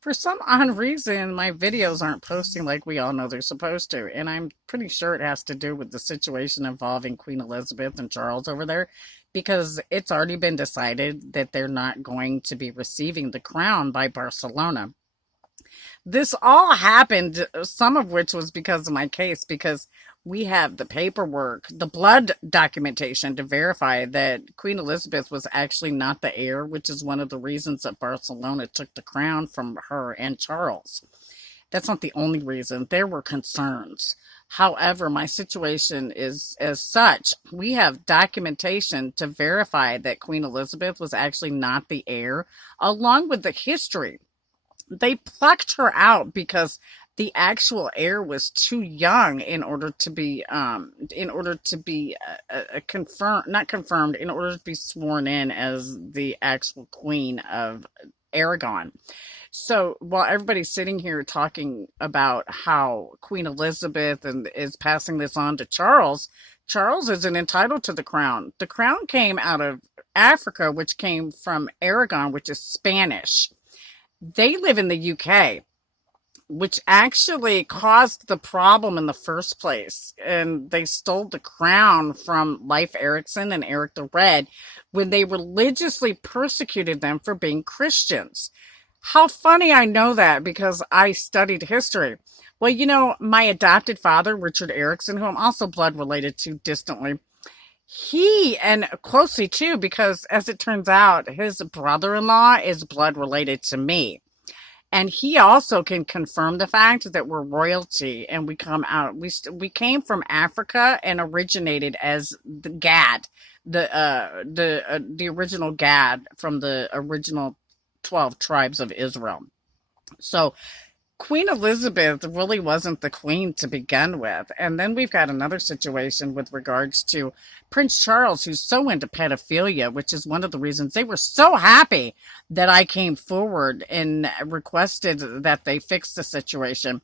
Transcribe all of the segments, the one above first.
For some odd reason, my videos aren't posting like we all know they're supposed to. And I'm pretty sure it has to do with the situation involving Queen Elizabeth and Charles over there, because it's already been decided that they're not going to be receiving the crown by Barcelona. This all happened, some of which was because of my case, because we have the paperwork, the blood documentation to verify that Queen Elizabeth was actually not the heir, which is one of the reasons that Barcelona took the crown from her and Charles. That's not the only reason. There were concerns. However, my situation is as such. We have documentation to verify that Queen Elizabeth was actually not the heir, along with the history. They plucked her out because the actual heir was too young in order to be confirmed, not confirmed, in order to be sworn in as the actual queen of Aragon. So while everybody's sitting here talking about how Queen Elizabeth and is passing this on to Charles, Charles isn't entitled to the crown. The crown came out of Africa, which came from Aragon, which is Spanish. They live in the UK, which actually caused the problem in the first place. And they stole the crown from Leif Erikson and Eric the Red when they religiously persecuted them for being Christians. How funny I know that because I studied history. Well, my adopted father, Richard Erikson, who I'm also blood related to distantly, he, and closely too, because as it turns out, his brother-in-law is blood related to me. And he also can confirm the fact that we're royalty and we come out. We came from Africa and originated as the Gad, the original Gad from the original 12 tribes of Israel. So Queen Elizabeth really wasn't the queen to begin with. And then we've got another situation with regards to Prince Charles, who's so into pedophilia, which is one of the reasons they were so happy that I came forward and requested that they fix the situation.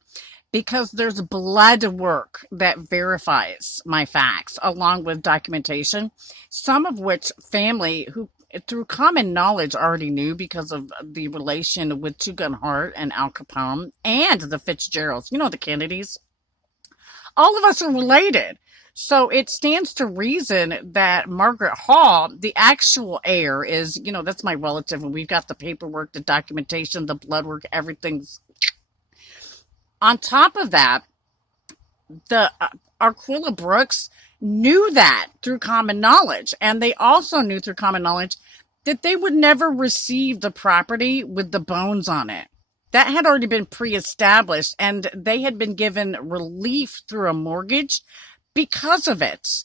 Because there's blood work that verifies my facts, along with documentation, some of which family who through common knowledge already knew because of the relation with Two Gun Hart and Al Capone and the Fitzgeralds, the Kennedys. All of us are related. So it stands to reason that Margaret Hall, the actual heir, is, that's my relative, and we've got the paperwork, the documentation, the blood work, everything's. On top of that, the Arquilla Brooks knew that through common knowledge. And they also knew through common knowledge that they would never receive the property with the bones on it. That had already been pre-established, and they had been given relief through a mortgage because of it.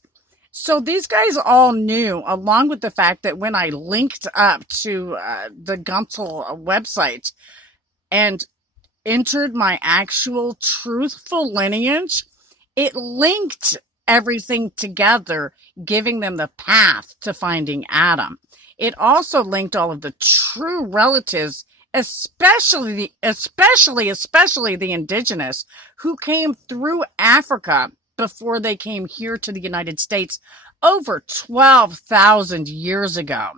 So these guys all knew, along with the fact that when I linked up to the Guntel website and entered my actual truthful lineage, it linked everything together, giving them the path to finding Adam. It also linked all of the true relatives, especially the indigenous who came through Africa before they came here to the United States over 12,000 years ago.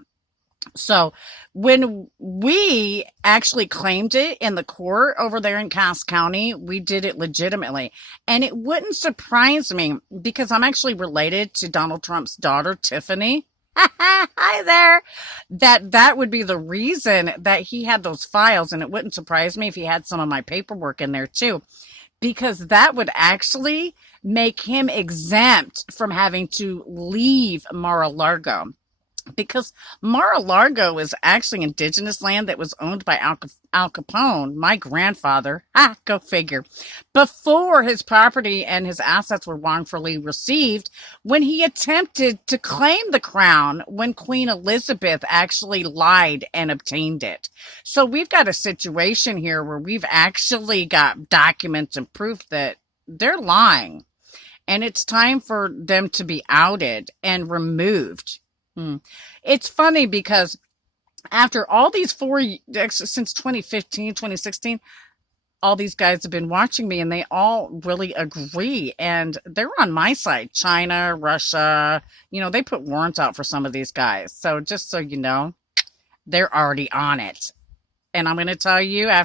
So when we actually claimed it in the court over there in Cass County, we did it legitimately. And it wouldn't surprise me because I'm actually related to Donald Trump's daughter, Tiffany. Hi there. That would be the reason that he had those files. And it wouldn't surprise me if he had some of my paperwork in there too, because that would actually make him exempt from having to leave Mar-a-Lago. Because Mar-a-Lago is actually indigenous land that was owned by Al Capone, my grandfather. Go figure. Before his property and his assets were wrongfully received, when he attempted to claim the crown, when Queen Elizabeth actually lied and obtained it. So we've got a situation here where we've actually got documents and proof that they're lying. And it's time for them to be outed and removed. It's funny because after all these since 2015, 2016, all these guys have been watching me and they all really agree. And they're on my side. China, Russia, they put warrants out for some of these guys. So just so you know, they're already on it. And I'm going to tell you, after